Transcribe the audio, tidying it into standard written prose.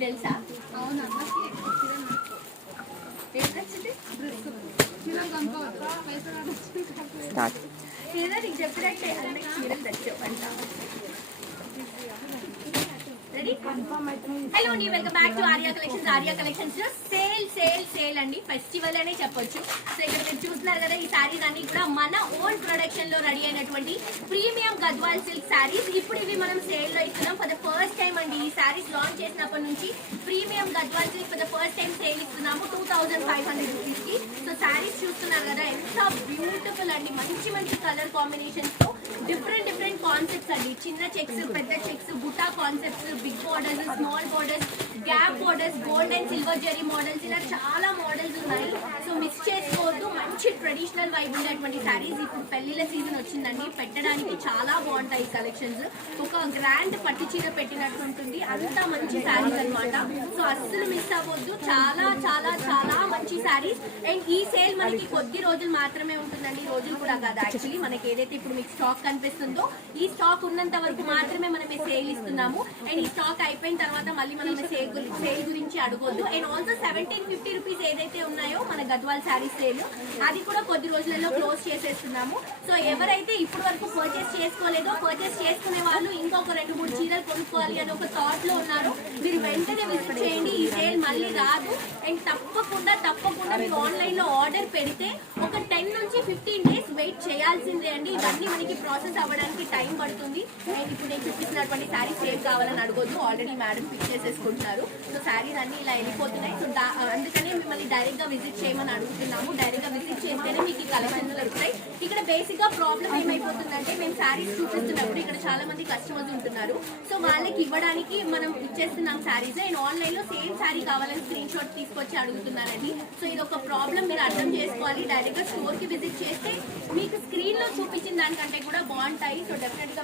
తెలుసా? అవునా? ఏదో నీకు చెప్పినట్టే అన్నీ చీరలు తెచ్చావంట. హలో అండి, welcome back to Arya collections. Arya collections లో సేల్ అండి, ఫెస్టివల్ అనే చెప్పొచ్చు. సో ఇక్కడ మీరు చూస్తున్నారు కదా, ఈ శారీస్ అన్ని కూడా మన ఓన్ ప్రొడక్షన్ లో రెడీ అయినటువంటి ప్రీమియం గద్వాల్ సిల్క్ శారీస్. ఇప్పుడు ఇవి మనం సేల్ లో ఇస్తున్నాం ఫర్ ద ఫస్ట్ టైం అండి. ఈ శారీస్ లాంచ్ చేసినప్పటి నుంచి premium Gadwal silk for the first time sale ఇస్తున్నాము 2500 రూపీస్ కి. సో శారీస్ చూస్తున్నారు కదా, ఎంత బ్యూటిఫుల్ అండి, మంచి కలర్ కాంబినేషన్స్ తో డిఫరెంట్ కాన్సెప్ట్స్ అండి. చిన్న చెక్స్, పెద్ద చెక్స్, బుటా concepts, big borders, small borders, gap borders, gold and silver zari models, ఇలా చాలా మోడల్స్ ఉన్నాయి. సో మిస్ చేసుకోవద్దు, మంచి ట్రెడిషనల్ వైబ్ ఉండేటువంటి శారీస్. ఇప్పుడు పెళ్లిళ్ళ సీజన్ వచ్చిందండి, పెట్టడానికి చాలా బాగుంటాయి కలెక్షన్స్. ఒక గ్రాండ్ పట్టు చీర పెట్టినట్టు ఉంటుంది, అంతా మంచి శారీస్ అనమాట. సో అస్సలు మిస్ అవ్వద్దు, చాలా చాలా చాలా మంచి శారీస్. అండ్ ఈ సేల్ మనకి కొద్ది రోజులు మాత్రమే ఉంటుందండి, రోజులు కూడా కాదు. యాక్చువల్లీ మనకి ఏదైతే ఇప్పుడు మీకు స్టాక్ కనిపిస్తుందో, ఈ స్టాక్ ఉన్నంత వరకు మాత్రమే మనం సేల్ ఇస్తున్నాము. అండ్ ఈ స్టాక్ అయిపోయిన తర్వాత మళ్ళీ మనం సేల్ గురించి అడగొద్దు. అండ్ ఆల్సో 1750 రూపీస్ ఏదైతే ఉన్నాయో మన గద్వాల్ శారీ సేల్, అది కూడా కొద్ది రోజులలో క్లోజ్ చేసేస్తున్నాము. సో ఎవరైతే ఇప్పటి వరకు పర్చేస్ చేసుకోలేదో, పర్చేస్ చేసుకునే వాళ్ళు ఇంకొక 2-3 చీరలు కొనుక్కోవాలి అని ఒక థాట్ లో ఉన్నారు, మీరు వెంటనే విజిట్ చేయండి. ఈ సేల్ మళ్ళీ రాదు. అండ్ తప్పకుండా మీరు ఆన్లైన్ లో ఆర్డర్ పెడితే ఒక 10 నుంచి 15 డేస్ వెయిట్ చేయాల్సిందే అండి. ఇవన్నీ మనకి ప్రాసెస్ అవ్వడానికి టైం పడుతుంది. అండ్ ఇప్పుడు నేను చూపిస్తున్నటువంటి శారీస్ సేల్ కావాలని అడగొద్దు, ఆల్రెడీ మేడం ఫిక్స్ చేసేసుకుంటున్నారు. సో శారీస్ అన్ని ఇలా వెళ్ళిపోతున్నాయి. సో అందుకని మిమ్మల్ని డైరెక్ట్ గా విజిట్ చేయమని అడుగుతున్నాము. డైరెక్ట్ గా విజిట్ చేస్తేనే మీకు ఈ కలెక్షన్స్ దొరుకుతాయి. ఇక్కడ బేసిక్ గా ప్రాబ్లం ఏమైపోతుందంటే, మేము శారీస్ చూపిస్తున్నప్పుడు ఇక్కడ చాలా మంది కస్టమర్స్ ఉంటున్నారు. సో వాళ్ళకి ఇవ్వడానికి మనం ఇచ్చేస్తున్నాం శారీస్. అండ్ ఆన్లైన్ లో సేమ్ శారీ కావాలని స్క్రీన్ షాట్ తీసుకొచ్చి అడుగుతున్నారండి. సో ఇది ఒక ప్రాబ్లం, మీరు అర్థం చేసుకోవాలి. డైరెక్ట్ గా స్టోర్ కి విజిట్ చేస్తే మీకు స్క్రీన్ లో చూపించిన దానికంటే కూడా బాగుంటాయి. సో డెఫినెట్ గా